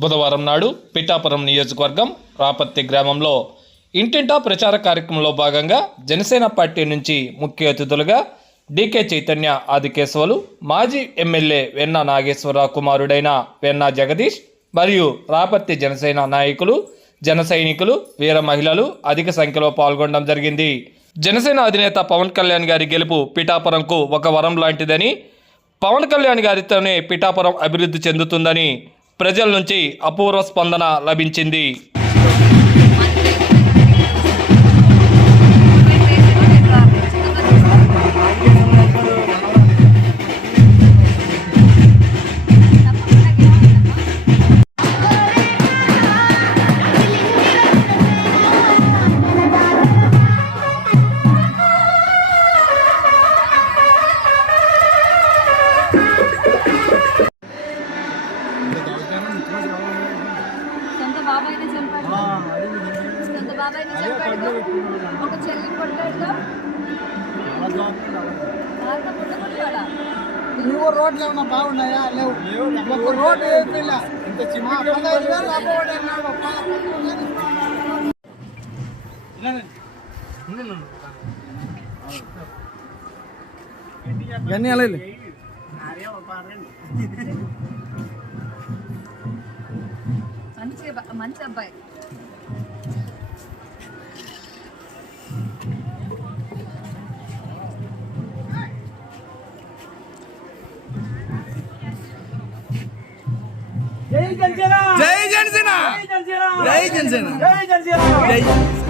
బుధవారం నాడు పిఠాపురం నియోజకవర్గం రాపత్తి గ్రామంలో ఇంటింటా ప్రచార కార్యక్రమంలో భాగంగా జనసేన పార్టీ నుంచి ముఖ్య అతిథులుగా డీకే చైతన్య ఆదికేశవులు మాజీ ఎమ్మెల్యే వెన్న నాగేశ్వరరావు కుమారుడైన వెన్న జగదీష్ మరియు రాపత్తి జనసేన నాయకులు జన సైనికులు వీర మహిళలు అధిక సంఖ్యలో పాల్గొనడం జరిగింది. జనసేన అధినేత పవన్ కళ్యాణ్ గారి గెలుపు పిఠాపురంకు ఒక వరం లాంటిదని పవన్ కళ్యాణ్ గారితోనే పిఠాపురం అభివృద్ధి చెందుతుందని ప్రజల నుంచి అపూర్వ స్పందన లభించింది. నువ్వు రోడ్లు ఏమన్నా బాగున్నాయా? లేవు. ఒక రోడ్డు వేపిల్ల పదహైదు వేలు అమ్మఒడి మంచి మంచి అబ్బాయి. జై జనసేన! జై జనసేన! జై జనసేన! జై జనసేన!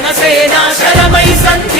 జనసేన శరమై సంధి.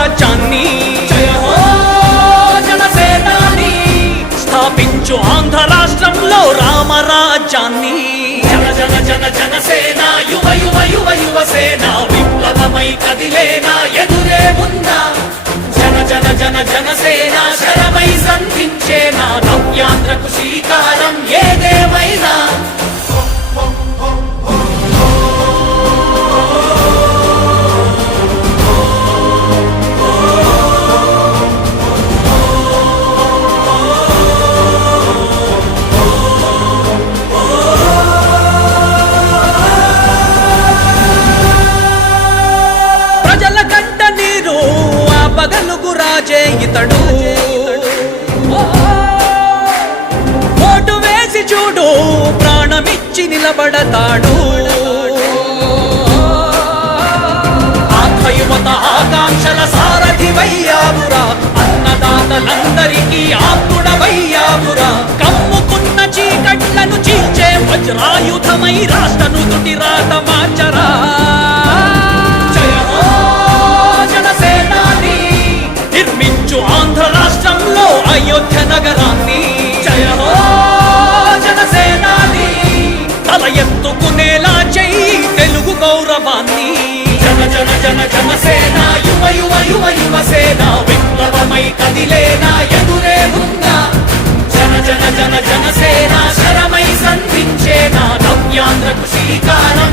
రాక్షస రాజ్యాన్ని జనసేనాని స్థాపించు ఆంధ్ర రాష్ట్రంలో రామరాజ్యాన్ని. జన జన జన జనసేన యువ యువ యువ యువసేన విప్లవమై కదిలేనా ఎదురే ఉందా జన జన జన జనసేన శరమై సంధించేనా నవ్యాంధ్రకు శ్రీకార చేతడు ఓటు వేసి చూడు ప్రాణమిచ్చి నిలబడతాడు. ఆత్మయువత ఆకాంక్షల సారథి వయ్యాబురా అన్నదాతలందరికీ ఆత్ముడ వయ్యాబురా కమ్ముకున్న చీకట్లను చీల్చే వజ్రాయుధమై రాష్ట్రను తుటి రాత మాచరా అయోధ్య నగరాన్ని జయ హో జనసేనాని. తల ఎత్తుకునేలా చెయ్యి తెలుగు గౌరవాన్ని. జన జన జన జనసేన యువ యువ యువ యువ సేన. విప్లవమై కదిలేనా ఎదురే ఉందా జన జన జన జనసేన శరమై సంధించేనా. నవ్యాంధ్రకు శ్రీకారం